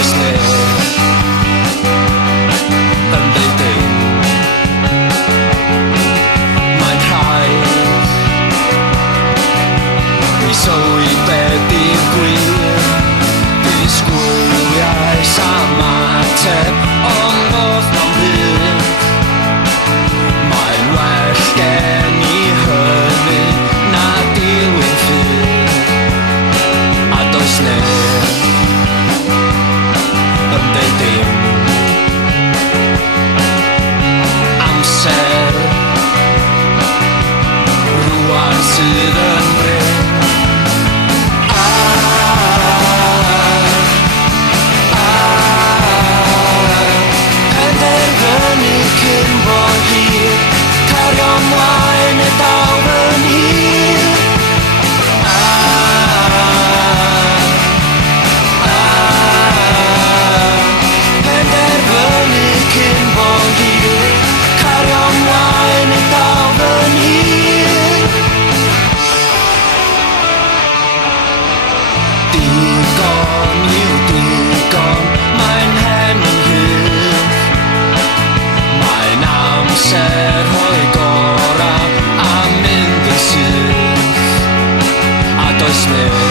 does neb yn deud dim. Mae'n rhaid i sylwi be' di'r gwir. Disgwyliais ymateb ond oedd na'm byd. Mae'n well gen i hynny na dilyn ffydd. A does neb yn deud dim. Amser rŵan sydd yn brin. Penderfynu cyn bo hir, cario mlaen neu dal fy hir. Penderfynu cyn bo hir, cario mlaen neu dal fy hir. Digon yw digon, mae'n hen yn hir. Mae'n amser rhoi gora a mynd yn syth. A does neb